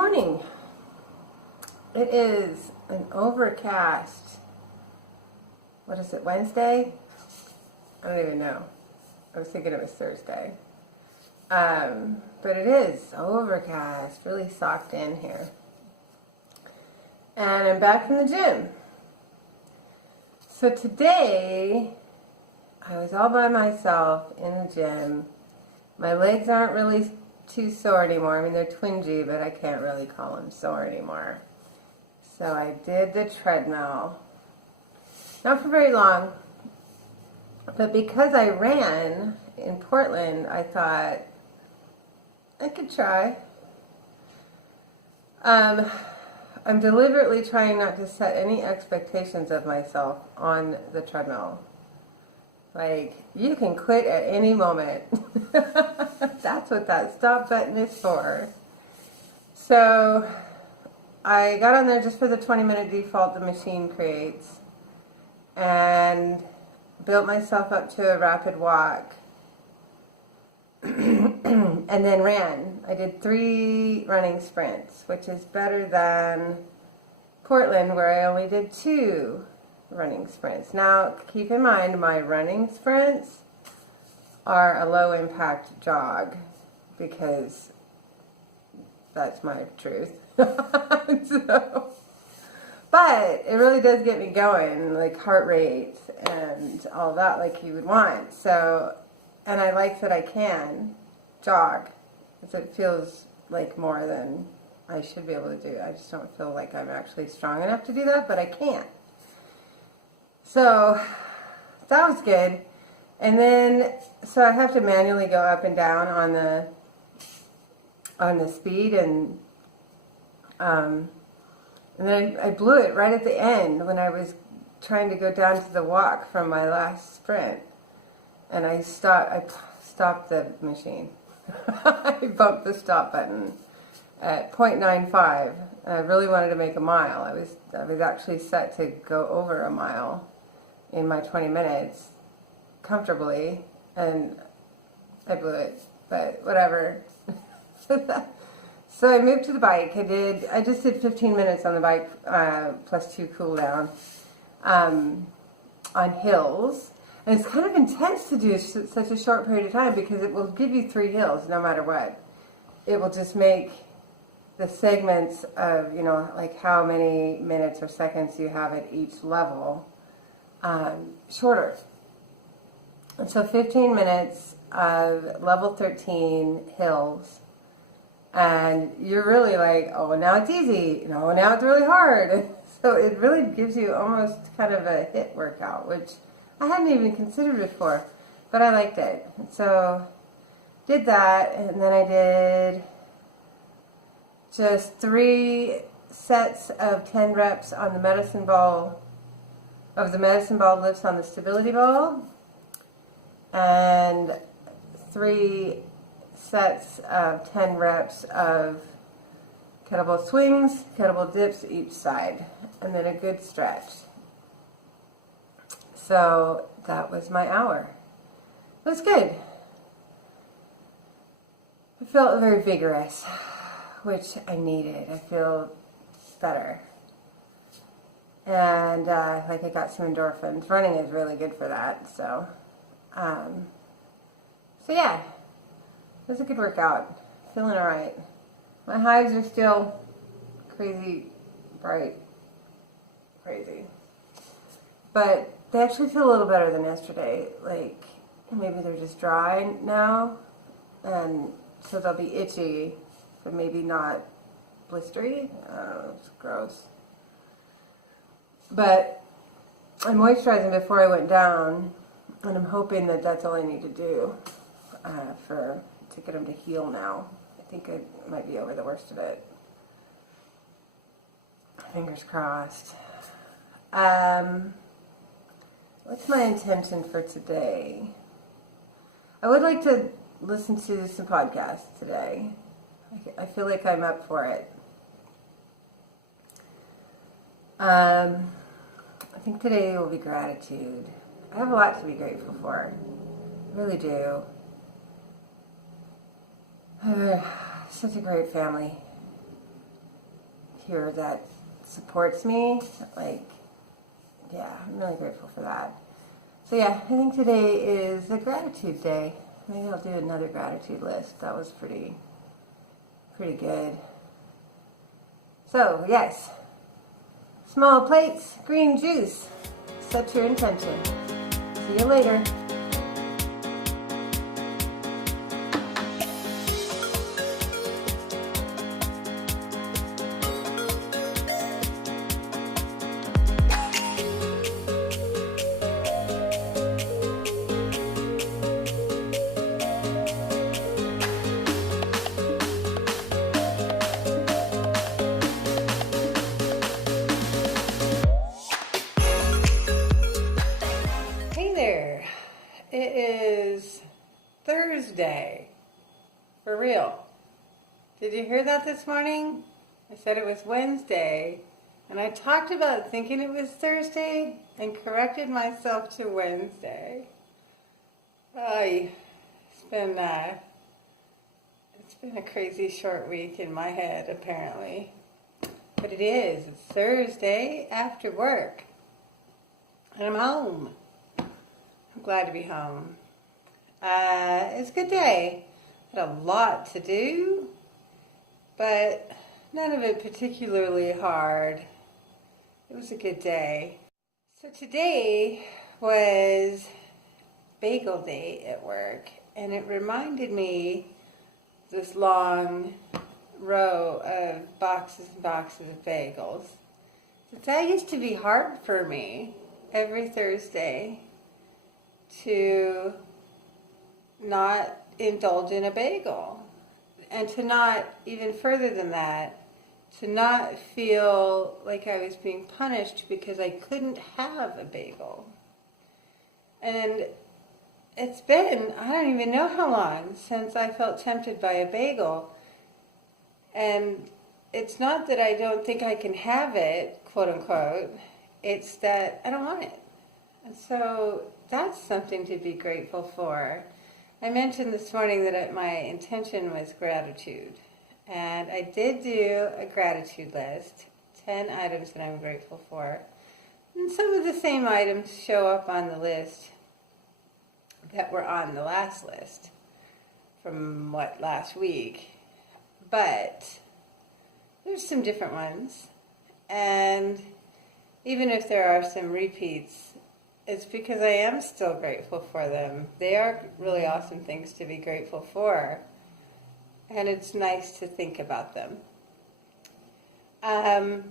morning. It is an overcast, what is it, Wednesday? I don't even know. I was thinking it was Thursday. But it is overcast, really socked in here. And I'm back from the gym. So today, I was all by myself in the gym. My legs aren't really too sore anymore. I mean, they're twingy, but I can't really call them sore anymore. So I did the treadmill. Not for very long, but because I ran in Portland, I thought I could try. I'm deliberately trying not to set any expectations of myself on the treadmill. Like, you can quit at any moment. That's what that stop button is for. So I got on there just for the 20-minute default the machine creates and built myself up to a rapid walk and then ran. I did 3 running sprints, which is better than Portland, where I only did 2 running sprints. Now, keep in mind, my running sprints are a low impact jog because that's my truth. So, but it really does get me going, like heart rate and all that, like you would want. So, and I like that I can jog because it feels like more than I should be able to do. I just don't feel like I'm actually strong enough to do that, but I can. So that was good. And then, so I have to manually go up and down on the speed, and then I blew it right at the end when I was trying to go down to the walk from my last sprint, and I stopped the machine. I bumped the stop button at 0.95. I really wanted to make a mile. I was actually set to go over a mile in my 20 minutes comfortably, and I blew it, but whatever. So I moved to the bike. I just did 15 minutes on the bike, plus 2 cool down, on hills. And it's kind of intense to do such a short period of time because it will give you 3 hills no matter what. It will just make the segments of, like how many minutes or seconds you have at each level shorter. And so 15 minutes of level 13 hills, and you're really like, oh, now it's easy, now it's really hard. So it really gives you almost kind of a HIIT workout, which I hadn't even considered before, but I liked it. So did that, and then I did just 3 sets of 10 reps on the medicine ball, lifts on the stability ball, and 3 sets of 10 reps of kettlebell swings, kettlebell dips each side, and then a good stretch. So that was my hour. It was good. I felt very vigorous, which I needed. I feel better. And like I got some endorphins. Running is really good for that. So yeah, it was a good workout. Feeling all right. My hives are still crazy bright. Crazy. But they actually feel a little better than yesterday. Like, maybe they're just dry now, and so they'll be itchy, but maybe not blistery. It's gross. But I'm moisturizing before I went down, and I'm hoping that that's all I need to do to get them to heal now. I think I might be over the worst of it. Fingers crossed. What's my intention for today? I would like to listen to some podcasts today. I feel like I'm up for it. I think today will be gratitude. I have a lot to be grateful for. I really do. Such a great family. here that supports me. Like, yeah, I'm really grateful for that. So yeah, I think today is a gratitude day. Maybe I'll do another gratitude list. That was pretty good. So yes, small plates, green juice. Set your intention. See you later. Hey there. It is Thursday. For real. Did you hear that this morning? I said it was Wednesday, and I talked about thinking it was Thursday and corrected myself to Wednesday. It's been a crazy short week in my head, apparently. But it is. It's Thursday after work. And I'm home. I'm glad to be home. It's a good day. Had a lot to do, but none of it particularly hard. It was a good day. So today was bagel day at work, and it reminded me this long row of boxes and boxes of bagels. That used to be hard for me every Thursday to not indulge in a bagel, and to not, even further than that, to not feel like I was being punished because I couldn't have a bagel. And it's been, I don't even know how long since I felt tempted by a bagel. And it's not that I don't think I can have it, quote unquote, it's that I don't want it. And so that's something to be grateful for. I mentioned this morning that my intention was gratitude. And I did do a gratitude list, 10 items that I'm grateful for. And some of the same items show up on the list that were on the last list from last week. But there's some different ones. And even if there are some repeats, it's because I am still grateful for them. They are really awesome things to be grateful for. And it's nice to think about them. So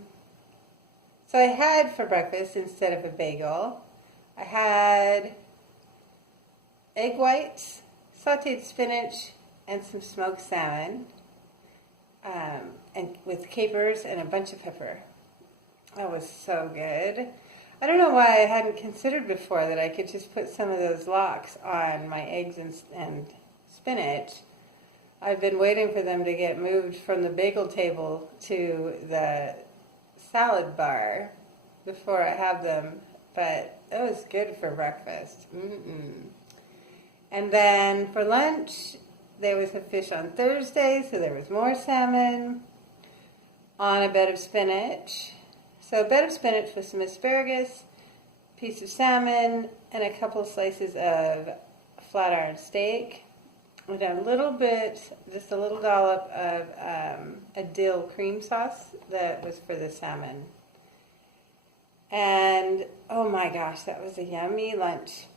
I had for breakfast, instead of a bagel, I had egg whites, sauteed spinach, and some smoked salmon, and with capers and a bunch of pepper. That was so good. I don't know why I hadn't considered before that I could just put some of those lox on my eggs and spinach. I've been waiting for them to get moved from the bagel table to the salad bar before I have them, but it was good for breakfast. And then for lunch, there was a fish on Thursday, so there was more salmon on a bed of spinach. So a bed of spinach with some asparagus, piece of salmon, and a couple slices of flat iron steak, with a little bit, just a little dollop of a dill cream sauce that was for the salmon. And oh my gosh, that was a yummy lunch.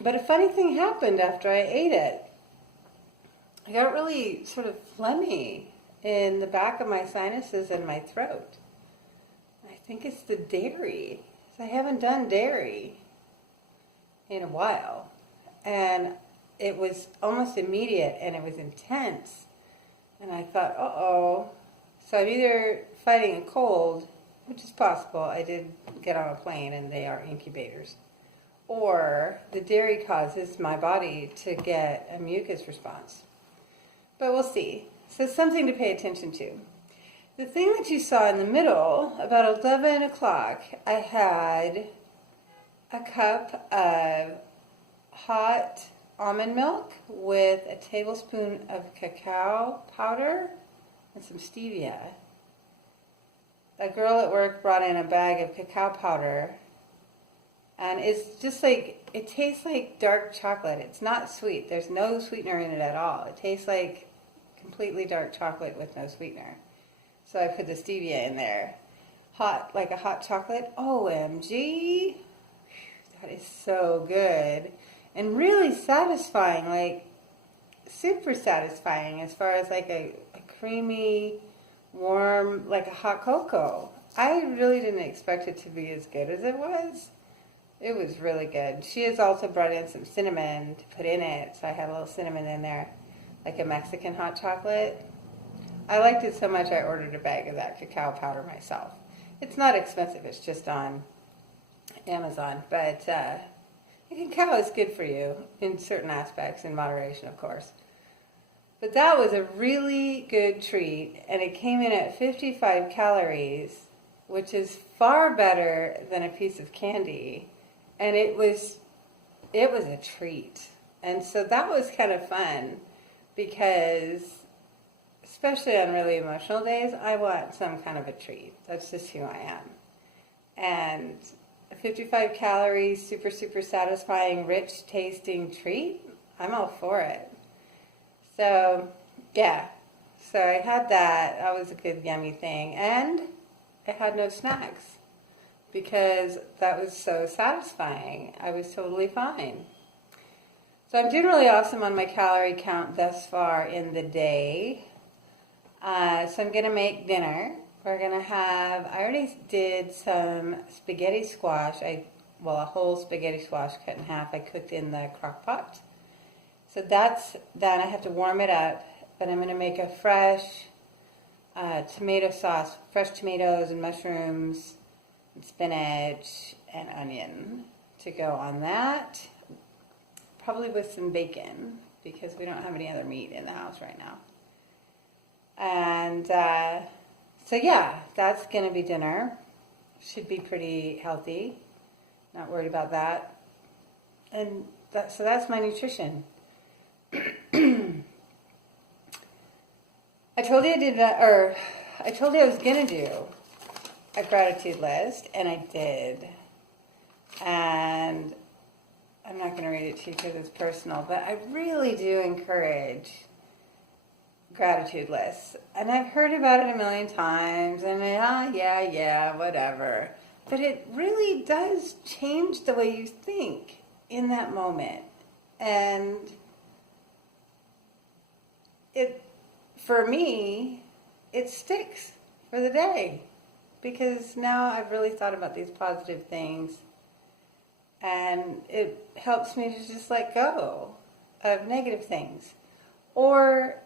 But a funny thing happened after I ate it. I got really sort of phlegmy in the back of my sinuses and my throat. I think it's the dairy. I haven't done dairy in a while. And it was almost immediate, and it was intense. And I thought, uh-oh. So I'm either fighting a cold, which is possible. I did get on a plane, and they are incubators. Or the dairy causes my body to get a mucus response. But we'll see. So something to pay attention to. The thing that you saw in the middle, about 11 o'clock, I had a cup of hot almond milk with a tablespoon of cacao powder and some stevia. a girl at work brought in a bag of cacao powder, and it's just like, it tastes like dark chocolate. It's not sweet. There's no sweetener in it at all. It tastes like completely dark chocolate with no sweetener. So I put the stevia in there. Hot, like a hot chocolate. OMG. That is so good. And really satisfying, like super satisfying as far as like a creamy, warm, like a hot cocoa. I really didn't expect it to be as good as it was. It was really good. She has also brought in some cinnamon to put in it, so I had a little cinnamon in there, like a Mexican hot chocolate. I liked it so much I ordered a bag of that cacao powder myself. It's not expensive, it's just on Amazon, but cacao is good for you in certain aspects, in moderation, of course. But that was a really good treat, and it came in at 55 calories, which is far better than a piece of candy, and it was a treat. And so that was kind of fun, because especially on really emotional days, I want some kind of a treat. That's just who I am. And a 55 calories, super, super satisfying, rich tasting treat, I'm all for it. So, yeah. So I had that. That was a good, yummy thing. And I had no snacks because that was so satisfying. I was totally fine. So I'm doing really awesome on my calorie count thus far in the day. So I'm going to make dinner. We're going to have, I already did some spaghetti squash. A whole spaghetti squash cut in half I cooked in the crock pot. So that's done. I have to warm it up, but I'm going to make a fresh tomato sauce, fresh tomatoes and mushrooms and spinach and onion to go on that. Probably with some bacon because we don't have any other meat in the house right now. And so yeah, that's going to be dinner. Should be pretty healthy. Not worried about that. And so that's my nutrition. I told you I did that, or I told you I was going to do a gratitude list, and I did. And I'm not going to read it to you because it's personal, but I really do encourage gratitude lists. And I've heard about it a million times, and yeah, whatever. But it really does change the way you think in that moment. And for me, it sticks for the day. Because now I've really thought about these positive things. And it helps me to just let go of negative things. Or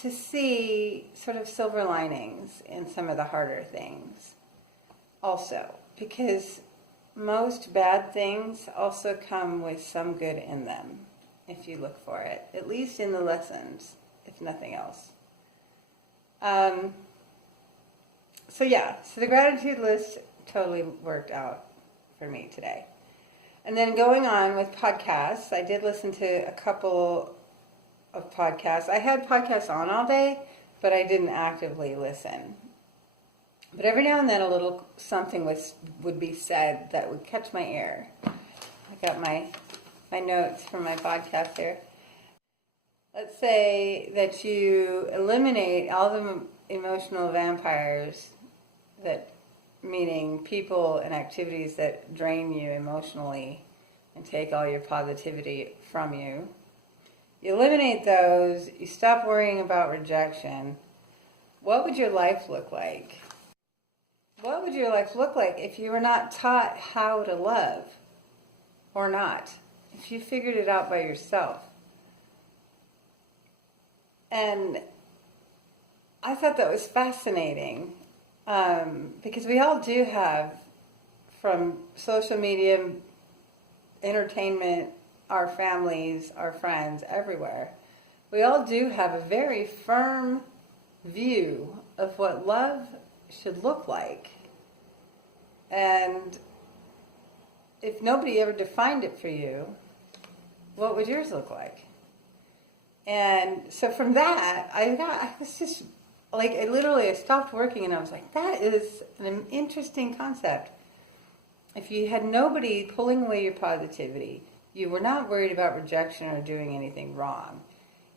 to see sort of silver linings in some of the harder things also. Because most bad things also come with some good in them, if you look for it. At least in the lessons, if nothing else. So the gratitude list totally worked out for me today. And then going on with podcasts, I did listen to a couple of podcasts. I had podcasts on all day, but I didn't actively listen. But every now and then a little something would be said that would catch my ear. I got my notes from my podcast here. Let's say that you eliminate all the emotional vampires, that meaning people and activities that drain you emotionally and take all your positivity from you. You eliminate those, you stop worrying about rejection. What would your life look like? What would your life look like if you were not taught how to love or not? If you figured it out by yourself? And I thought that was fascinating because we all do have, from social media, entertainment, our families, our friends, everywhere, we all do have a very firm view of what love should look like. And if nobody ever defined it for you, what would yours look like? And so from that, I was just like I stopped working and I was like, that is an interesting concept. If you had nobody pulling away your positivity, you were not worried about rejection or doing anything wrong,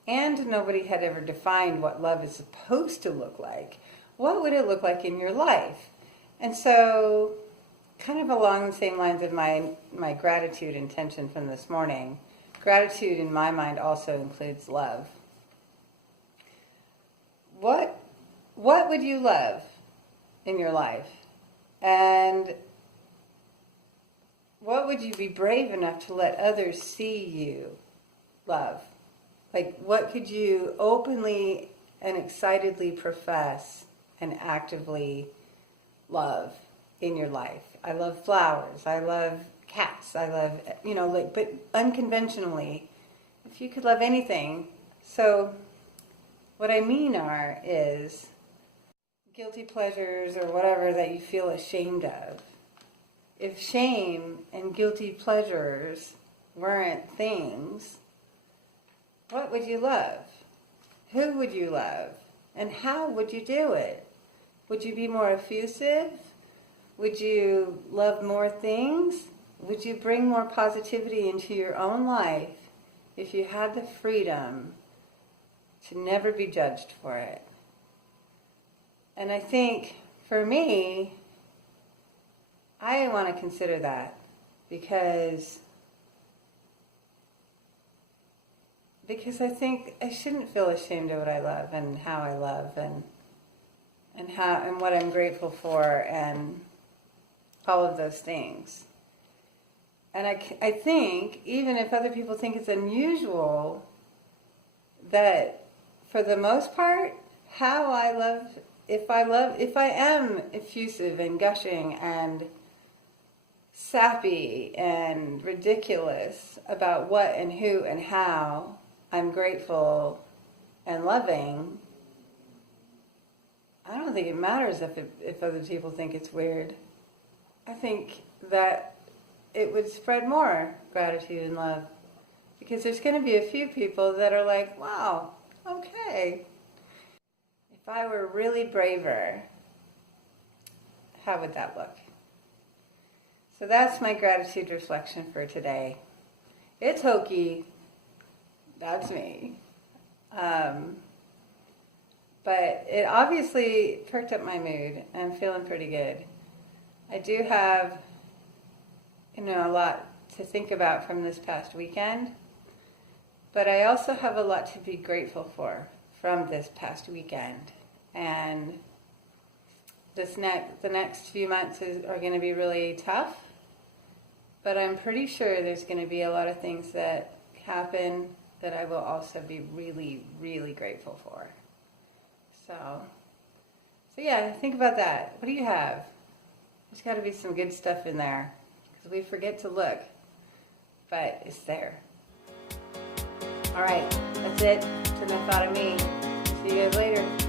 and nobody had ever defined what love is supposed to look like, what would it look like in your life? And so, kind of along the same lines of my gratitude intention from this morning, gratitude in my mind also includes love. What would you love in your life? And what would you be brave enough to let others see you love? Like, what could you openly and excitedly profess and actively love in your life? I love flowers. I love cats. I love, but unconventionally, if you could love anything. So what I mean is guilty pleasures or whatever that you feel ashamed of. If shame and guilty pleasures weren't things, what would you love? Who would you love? And how would you do it? Would you be more effusive? Would you love more things? Would you bring more positivity into your own life if you had the freedom to never be judged for it? And I think for me, I want to consider that because I think I shouldn't feel ashamed of what I love and how I love and what I'm grateful for and all of those things. And I think even if other people think it's unusual, that for the most part, how I love, if I am effusive and gushing and sappy and ridiculous about what and who and how I'm grateful and loving, I don't think it matters if other people think it's weird. I think that it would spread more gratitude and love, because there's going to be a few people that are like, wow, okay. If I were really braver, how would that look? So that's my gratitude reflection for today. It's hokey. That's me. But it obviously perked up my mood. I'm feeling pretty good. I do have, a lot to think about from this past weekend. But I also have a lot to be grateful for from this past weekend. And the next few months are going to be really tough. But I'm pretty sure there's going to be a lot of things that happen that I will also be really, really grateful for. So yeah, think about that. What do you have? There's got to be some good stuff in there, because we forget to look, but it's there. All right, that's it. It's enough out of me. See you guys later.